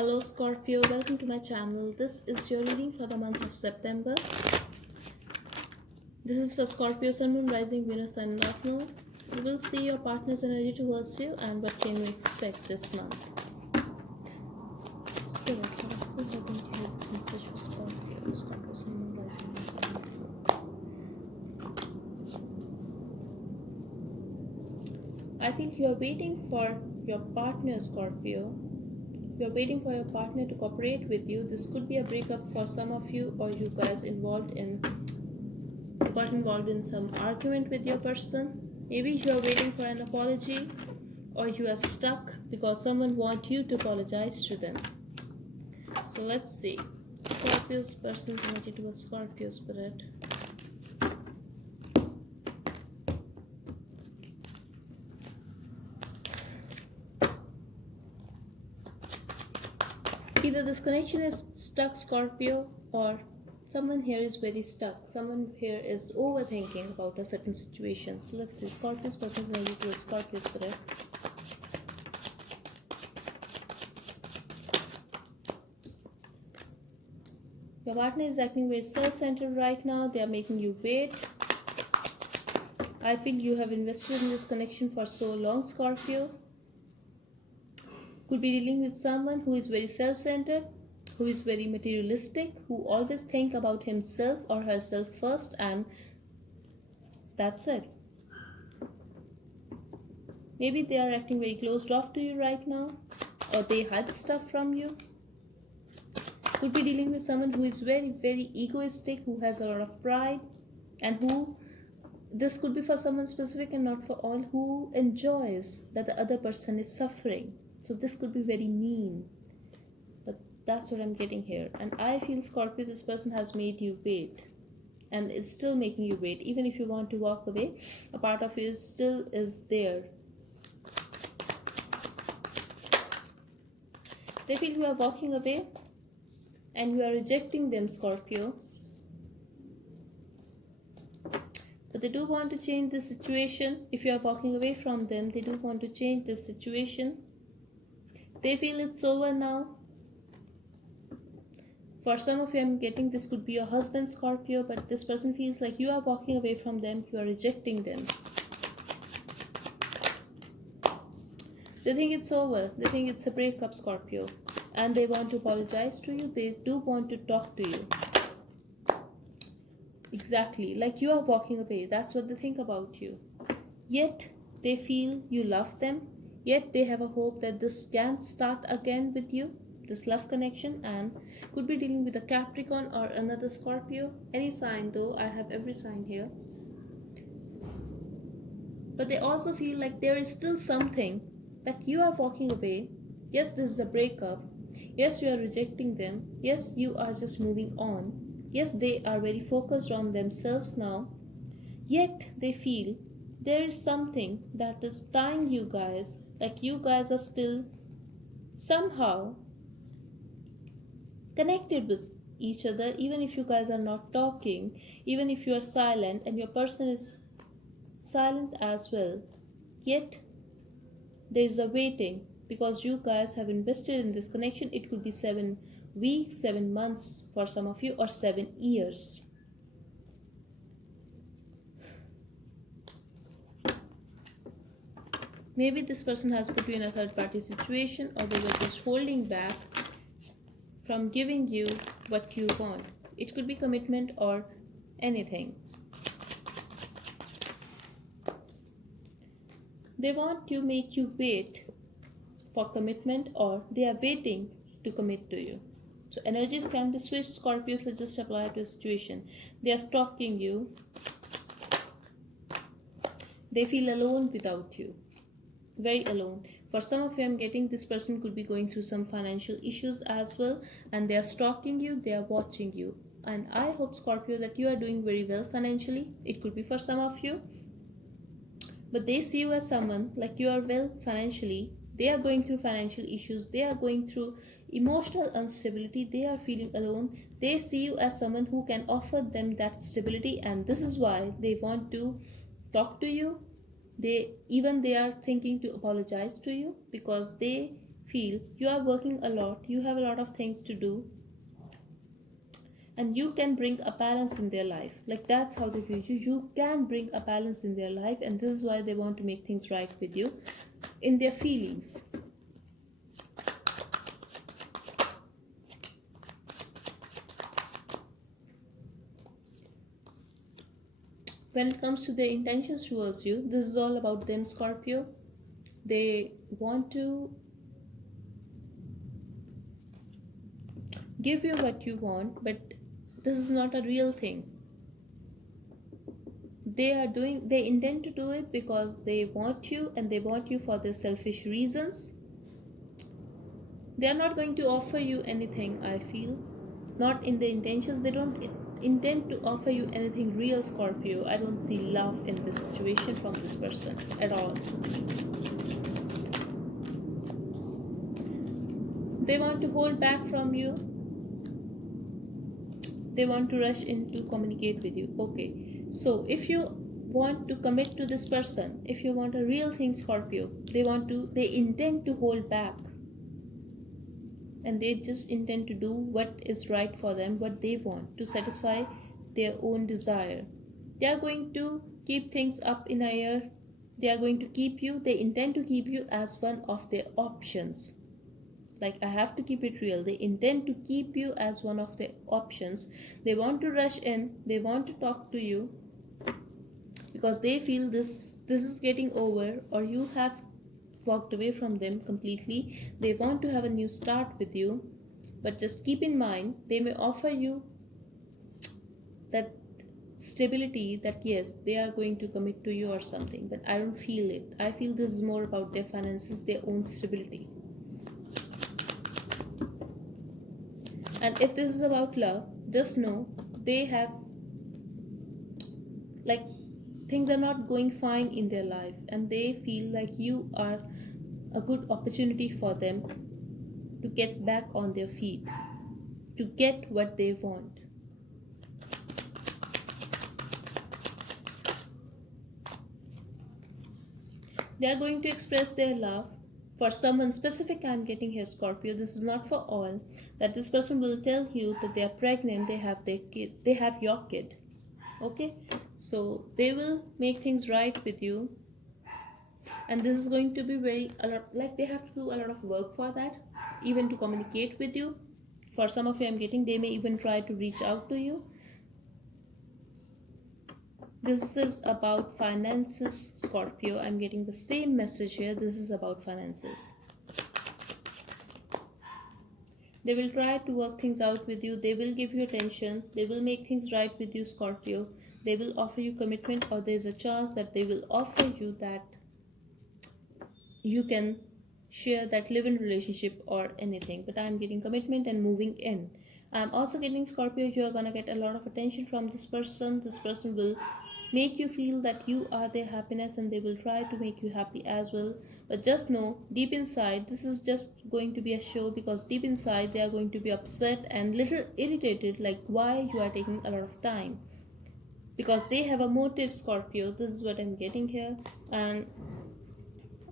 Hello Scorpio, welcome to my channel. This is your reading for the month of September. This is for Scorpio, Sun, Moon, Rising, Venus and North Node. You will see your partner's energy towards you and what can you expect this month. Spirit, what are going to hear this message for Scorpio? Scorpio, Sun, Moon, Rising, Venus and North Node. I feel you are waiting for your partner, Scorpio. You're waiting for your partner to cooperate with you. This could be a breakup for some of you, or you guys got involved in some argument with your person. Maybe you are waiting for an apology, or you are stuck because someone wants you to apologize to them. So let's see. Scorpio's person's energy to a Scorpio spirit. Either this connection is stuck, Scorpio, or someone here is very stuck. Someone here is overthinking about a certain situation. So let's see. Scorpio's person's energy to a Scorpio spirit. Your partner is acting very self-centered right now. They are making you wait. I feel you have invested in this connection for so long, Scorpio. Could be dealing with someone who is very self-centered, who is very materialistic, who always think about himself or herself first, and that's it. Maybe they are acting very closed off to you right now, or they hide stuff from you. Could be dealing with someone who is very, very egoistic, who has a lot of pride, and who, this could be for someone specific and not for all, who enjoys that the other person is suffering. So this could be very mean, but that's what I'm getting here. And I feel, Scorpio, this person has made you wait and is still making you wait. Even if you want to walk away, a part of you still is there. They feel you are walking away and you are rejecting them, Scorpio. But they do want to change the situation. If you are walking away from them, they do want to change this situation. They feel it's over now. For some of you, I'm getting this could be your husband, Scorpio, but this person feels like you are walking away from them, you are rejecting them. They think it's over. They think it's a breakup, Scorpio. And they want to apologize to you. They do want to talk to you. Exactly. Like you are walking away. That's what they think about you. Yet, they feel you love them. Yet they have a hope that this can start again with you, this love connection, and could be dealing with a Capricorn or another Scorpio. Any sign though, I have every sign here. But they also feel like there is still something that you are walking away. Yes, this is a breakup. Yes, you are rejecting them. Yes, you are just moving on. Yes, they are very focused on themselves now. Yet they feel there is something that is tying you guys, like you guys are still somehow connected with each other, even if you guys are not talking, even if you are silent and your person is silent as well. Yet there is a waiting because you guys have invested in this connection. It could be 7 weeks, 7 months for some of you, or 7 years. Maybe this person has put you in a third-party situation, or they were just holding back from giving you what you want. It could be commitment or anything. They want to make you wait for commitment, or they are waiting to commit to you. So energies can be switched, Scorpio, so just apply it to a situation. They are stalking you. They feel alone without you. Very alone. For some of you, I'm getting this person could be going through some financial issues as well, and they are stalking you, they are watching you. And I hope, Scorpio, that you are doing very well financially. It could be for some of you, but they see you as someone like you are well financially. They are going through financial issues, they are going through emotional instability, they are feeling alone. They see you as someone who can offer them that stability, and this is why they want to talk to you. They are thinking to apologize to you because they feel you are working a lot, you have a lot of things to do, and you can bring a balance in their life. Like that's how they view you. You can bring a balance in their life, and this is why they want to make things right with you in their feelings. When it comes to their intentions towards you, this is all about them, Scorpio. They want to give you what you want, but this is not a real thing. They intend to do it because they want you, and they want you for their selfish reasons. They are not going to offer you anything, I feel. Not in the intentions. They don't intend to offer you anything real, Scorpio. I don't see love in this situation from this person at all. They want to hold back from you. They want to rush in to communicate with you. Okay, so if you want to commit to this person, if you want a real thing, Scorpio, they intend to hold back, and they just intend to do what is right for them, what they want to satisfy their own desire. They are going to keep things up in the air. They are going to keep you, they intend to keep you as one of their options. Like, I have to keep it real. They intend to keep you as one of their options. They want to rush in, they want to talk to you because they feel this is getting over, or you have walked away from them completely. They want to have a new start with you, but just keep in mind, they may offer you that stability, that yes, they are going to commit to you or something, but I don't feel it. I feel this is more about their finances, their own stability. And if this is about love, just know they have, like, things are not going fine in their life, and they feel like you are a good opportunity for them to get back on their feet, to get what they want. They are going to express their love for someone specific. I'm getting here, Scorpio. This is not for all. That this person will tell you that they are pregnant, they have their kid, they have your kid. Okay, so they will make things right with you, and this is going to be a lot, like they have to do a lot of work for that, even to communicate with you. For some of you, I'm getting, they may even try to reach out to you. This is about finances, Scorpio. I'm getting the same message here. This is about finances. They will try to work things out with you. They will give you attention. They will make things right with you, Scorpio. They will offer you commitment, or there's a chance that they will offer you that you can share that live-in relationship or anything. But I'm getting commitment and moving in. I'm also getting, Scorpio, you are gonna get a lot of attention from this person. This person will make you feel that you are their happiness, and they will try to make you happy as well. But just know, deep inside, this is just going to be a show, because deep inside they are going to be upset and little irritated, like why you are taking a lot of time, because they have a motive, Scorpio. This is what I'm getting here. And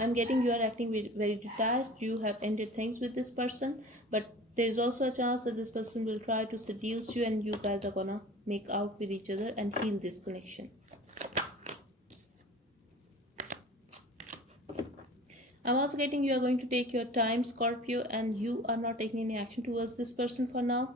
I'm getting you are acting very detached. You have ended things with this person, but there's also a chance that this person will try to seduce you, and you guys are gonna make out with each other and heal this connection. I'm also getting you are going to take your time, Scorpio, and you are not taking any action towards this person for now.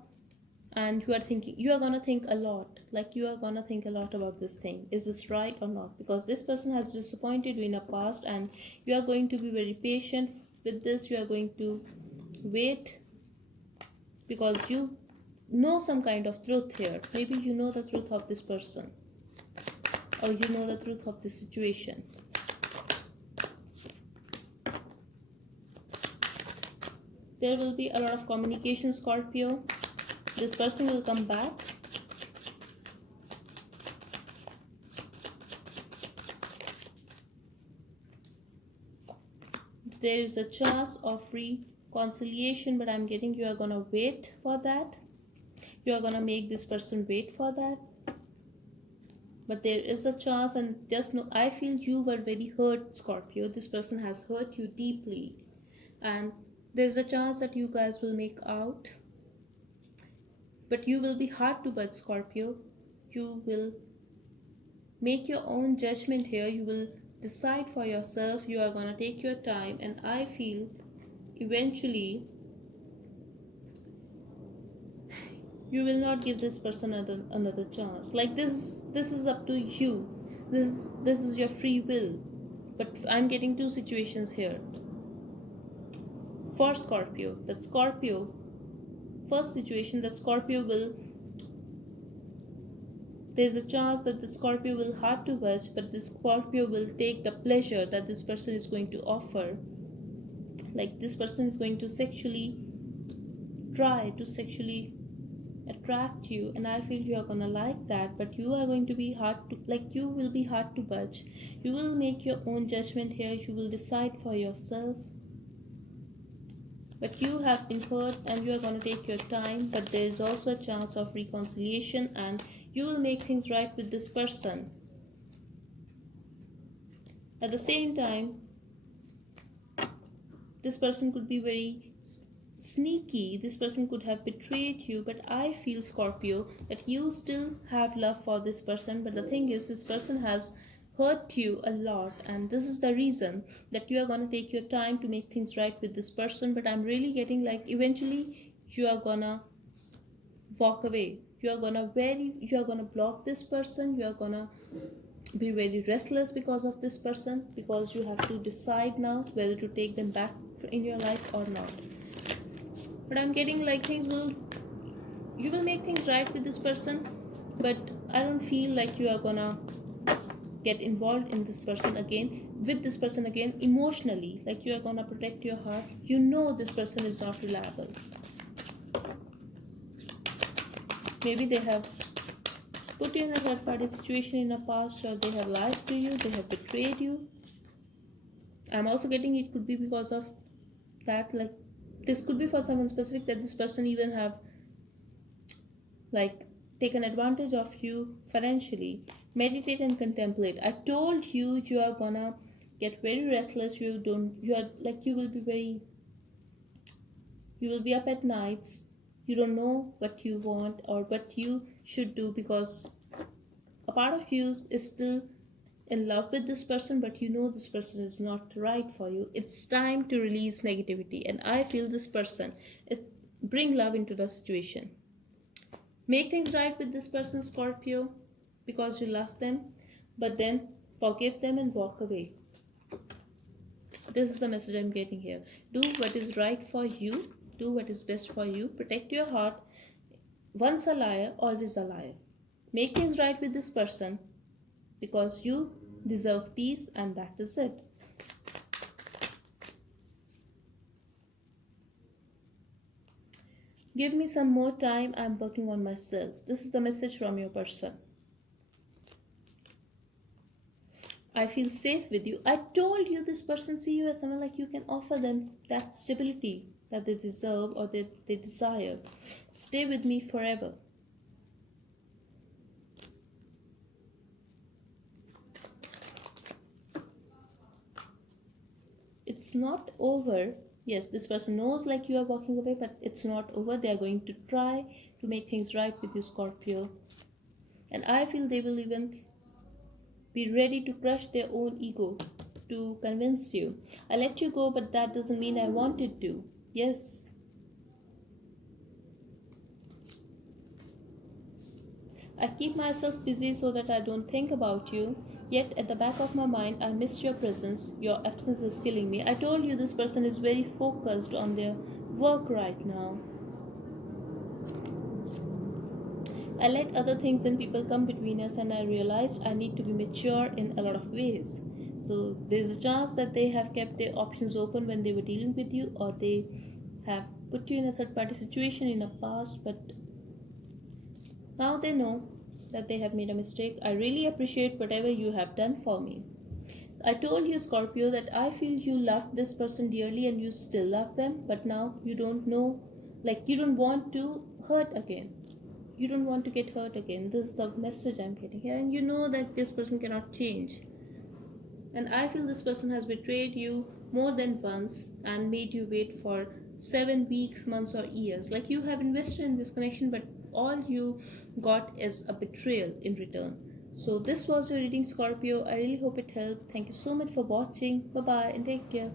And you are gonna think a lot, like you are gonna think a lot about this thing. Is this right or not? Because this person has disappointed you in the past, and you are going to be very patient with this. You are going to wait, because you know some kind of truth here. Maybe you know the truth of this person, or you know the truth of this situation. There will be a lot of communication, Scorpio. This person will come back. There is a chance of reconciliation, but I'm getting you are gonna wait for that. You are gonna make this person wait for that. But there is a chance, and just know, I feel you were very hurt, Scorpio. This person has hurt you deeply, and There's a chance that you guys will make out, but you will be hard to budge, Scorpio. You will make your own judgment here. You will decide for yourself. You are gonna take your time, and I feel eventually you will not give this person another chance. Like this is up to you. This is your free will. But I'm getting two situations here for Scorpio. That Scorpio, first situation, that Scorpio will, there's a chance that the Scorpio will hard to budge, but the Scorpio will take the pleasure that this person is going to offer. Like this person is going to try to sexually attract you, and I feel you are gonna like that, but you are going to be hard to, like, you will be hard to budge. You will make your own judgment here. You will decide for yourself, but you have been hurt and you are going to take your time. But there is also a chance of reconciliation, and you will make things right with this person. At the same time, this person could be very sneaky. This person could have betrayed you, but I feel, Scorpio, that you still have love for this person. But the thing is, this person has hurt you a lot, and this is the reason that you are going to take your time to make things right with this person. But I'm really getting like eventually you are gonna walk away. You are gonna block this person. You are gonna be very restless because of this person, because you have to decide now whether to take them back in your life or not. But I'm getting like you will make things right with this person, but I don't feel like you are gonna get involved in this person again, with this person again emotionally. Like you are gonna protect your heart. You know this person is not reliable. Maybe they have put you in a third party situation in the past, or they have lied to you, they have betrayed you. I'm also getting it could be because of that. Like this could be for someone specific, that this person even have like taken advantage of you financially. Meditate and contemplate. I told you you are gonna get very restless. You will be up at nights. You don't know what you want or what you should do, because a part of you is still in love with this person, but you know this person is not right for you. It's time to release negativity, and I feel this person, bring love into the situation. Make things right with this person, Scorpio, because you love them, but then forgive them and walk away. This is the message I'm getting here. Do what is right for you. Do what is best for you. Protect your heart. Once a liar, always a liar. Make things right with this person, because you deserve peace, and that is it. Give me some more time. I'm working on myself. This is the message from your person. I feel safe with you. I told you this person see you as someone like you can offer them that stability that they deserve or that they desire. Stay with me forever. It's not over. Yes, this person knows like you are walking away, but it's not over. They are going to try to make things right with you, Scorpio. And I feel they will even be ready to crush their own ego to convince you. I let you go, but that doesn't mean I wanted to. Yes. I keep myself busy so that I don't think about you. Yet at the back of my mind, I miss your presence. Your absence is killing me. I told you this person is very focused on their work right now. I let other things and people come between us, and I realized I need to be mature in a lot of ways. So there's a chance that they have kept their options open when they were dealing with you, or they have put you in a third party situation in the past, but now they know that they have made a mistake. I really appreciate whatever you have done for me. I told you, Scorpio, that I feel you loved this person dearly and you still love them, but now you don't know, like you don't want to hurt again. You don't want to get hurt again. This is the message I'm getting here. And you know that this person cannot change. And I feel this person has betrayed you more than once and made you wait for 7 weeks, months, or years. Like you have invested in this connection, but all you got is a betrayal in return. So, this was your reading, Scorpio. I really hope it helped. Thank you so much for watching. Bye bye and take care.